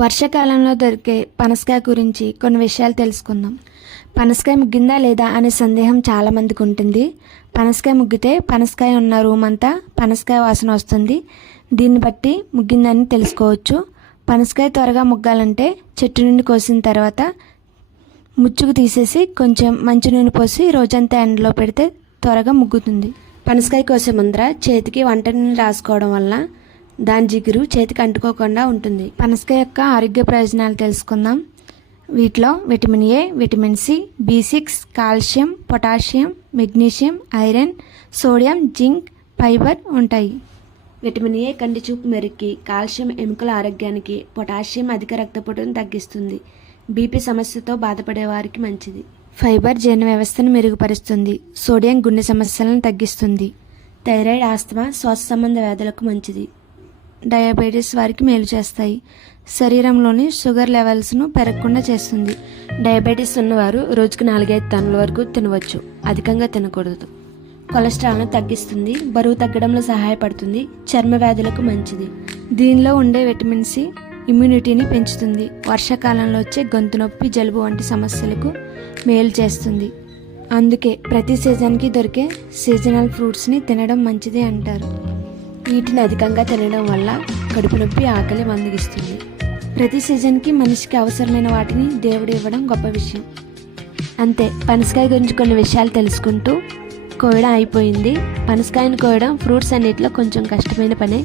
వర్షాకాలంలో దొరికే పనసకాయ గురించి కొన్ని విషయాలు తెలుసుకుందాం. పనసకాయ ముగ్గిందా లేదా అనే సందేహం చాలామందికి ఉంటుంది. పనసకాయ ముగ్గితే పనసకాయ ఉన్న రూమ్ అంతా పనసకాయ వాసన వస్తుంది. దీన్ని బట్టి ముగ్గిందని తెలుసుకోవచ్చు. పనసకాయ త్వరగా ముగ్గాలంటే చెట్టు నుండి కోసిన తర్వాత ముచ్చుకు తీసేసి కొంచెం మంచి నూనె పోసి రోజంతా ఎండలో పెడితే త్వరగా ముగ్గుతుంది. పనసకాయ కోసే ముందర చేతికి వంట నూనె రాసుకోవడం వల్ల దాని జిగురు చేతికి అంటుకోకుండా ఉంటుంది. పనసకాయ యొక్క ఆరోగ్య ప్రయోజనాలు తెలుసుకుందాం. వీటిలో vitamin A, vitamin C, B6, calcium, potassium, magnesium, iron, sodium, zinc, fibre ఉంటాయి. విటమిన్ ఏ కంటి చూపు మెరుగ్కి, కాల్షియం ఎముకల ఆరోగ్యానికి, పొటాషియం అధిక రక్తపోటును తగ్గిస్తుంది. బీపీ సమస్యతో బాధపడే వారికి మంచిది. ఫైబర్ జీర్ణ వ్యవస్థను మెరుగుపరుస్తుంది. సోడియం గుండె సమస్యలను తగ్గిస్తుంది. థైరాయిడ్, ఆస్తమా, శ్వాస సంబంధ వ్యాధులకు మంచిది. డయాబెటీస్ వారికి మేలు చేస్తాయి. శరీరంలోని షుగర్ లెవెల్స్ను పెరగకుండా చేస్తుంది. డయాబెటీస్ ఉన్నవారు రోజుకు 4-5 టన్నుల వరకు తినవచ్చు. అధికంగా తినకూడదు. కొలెస్ట్రాల్ను తగ్గిస్తుంది. బరువు తగ్గడంలో సహాయపడుతుంది. చర్మ వ్యాధులకు మంచిది. దీనిలో ఉండే విటమిన్ సి ఇమ్యూనిటీని పెంచుతుంది. వర్షాకాలంలో వచ్చే గొంతు నొప్పి, జలుబు వంటి సమస్యలకు మేలు చేస్తుంది. అందుకే ప్రతి సీజన్కి దొరికే సీజనల్ ఫ్రూట్స్ని తినడం మంచిది అంటారు. వీటిని అధికంగా తినడం వల్ల కడుపు నొప్పి, ఆకలి మందగిస్తుంది. ప్రతి సీజన్కి మనిషికి అవసరమైన వాటిని దేవుడు ఇవ్వడం గొప్ప విషయం. అంతే. పనసకాయ గురించి కొన్ని విషయాలు తెలుసుకుంటూ కోయడం అయిపోయింది. పనసకాయను కోయడం ఫ్రూట్స్ అన్నిటిలో కొంచెం కష్టమైన పనే.